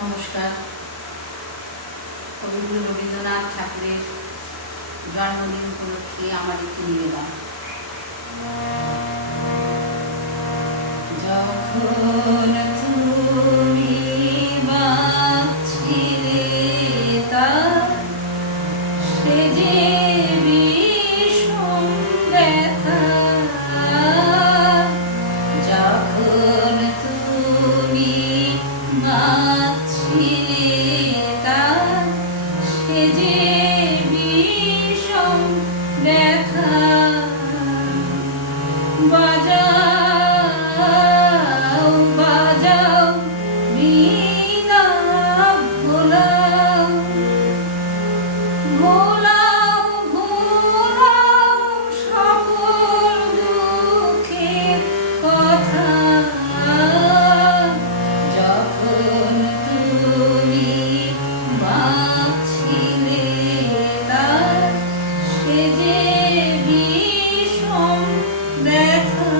নমস্কার। কবিগুরু রবীন্দ্রনাথ ঠাকুরের জন্মদিন উপলক্ষে আমার একটি নিবেদন। যখন তুমি বাঁচছিলে তার সে যে বিষম ব্যথা, যখন তুমি বাঁচছিলে তার সে যে বিষম ব্যথা, বাজাও বাজাও বীণা, ভোলাও ভোলাও ভোলাও সকল দুঃখের কথা, যখন তুমি বাঁচছিলে তার সে যে বিষম ব্যথা।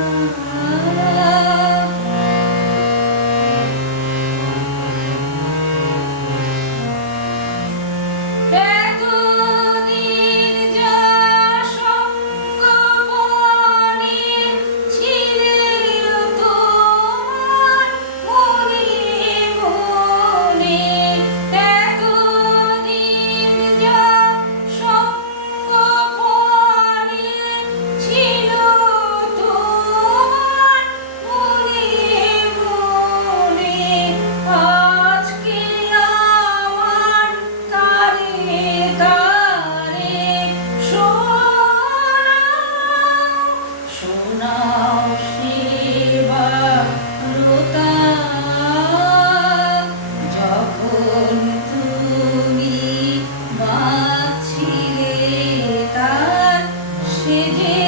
যখন তুমি বাঁচছিলে তার সে যে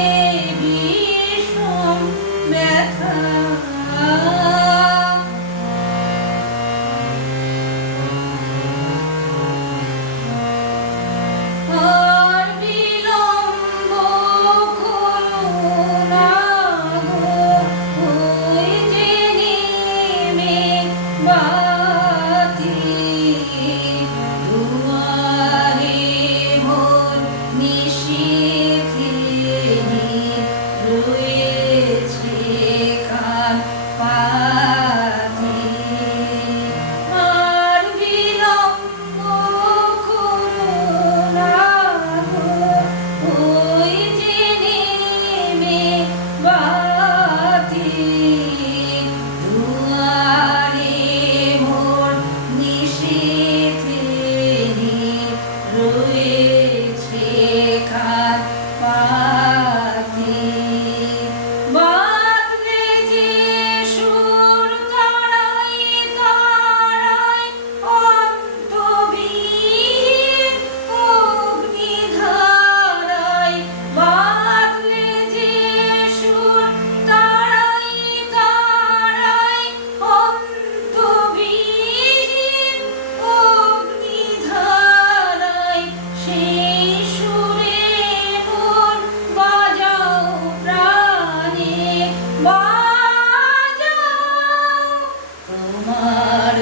বিষম ব্যথা, তোমার